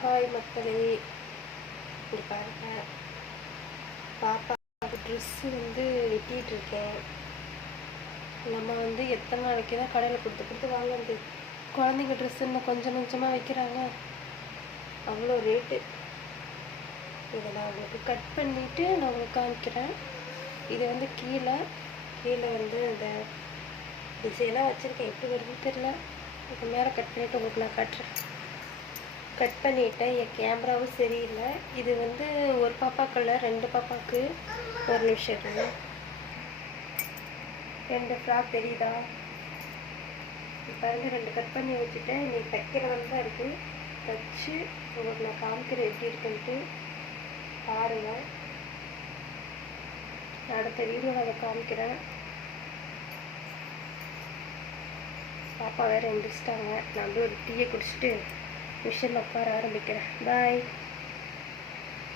Hi மக்களே, இப்படி பாருங்க, பாப்பா ட்ரெஸ்ஸு வெட்டிகிட்ருக்கேன். நம்ம எத்தனை நாளைக்கு தான் கடையில் கொடுத்து வாங்குறது? குழந்தைங்க ட்ரெஸ் இன்னும் கொஞ்சம் கொஞ்சமாக வைக்கிறாங்க, அவ்வளோ ரேட்டு. இதை நான் உங்களுக்கு கட் பண்ணிவிட்டு நான் உங்களுக்கு காமிக்கிறேன். இது கீழே இந்த டிசைனாக வச்சுருக்கேன், எப்படி வருதுன்னு தெரில. இது மேலே கட் பண்ணிவிட்டு உங்களுக்கு நான் காட்டுறேன். கட் பண்ணிவிட்டேன். என் கேமராவும் சரியில்லை. இது ஒரு பாப்பாக்கு இல்லை, 2 பாப்பாவுக்கு. ஒரு நிமிஷம் இருங்க. 2 ஃப்ராக் தெரியுதா? பாருங்க, 2 கட் பண்ணி வச்சுட்டேன். இன்னைக்கு தைக்கிறவங்க தான் இருக்குது. தைச்சு உங்களுக்கு நான் காமிக்கிறேன் எப்படி இருக்குன்ட்டு பாருங்கள். அடுத்த வீடியோவில் அதை காமிக்கிறேன். பாப்பா வேறு எந்திரிச்சிட்டாங்க. நான் ஒரு டீயை குடிச்சிட்டு மிஷினில் உட்கார ஆரம்பிக்கிறேன். பாய்.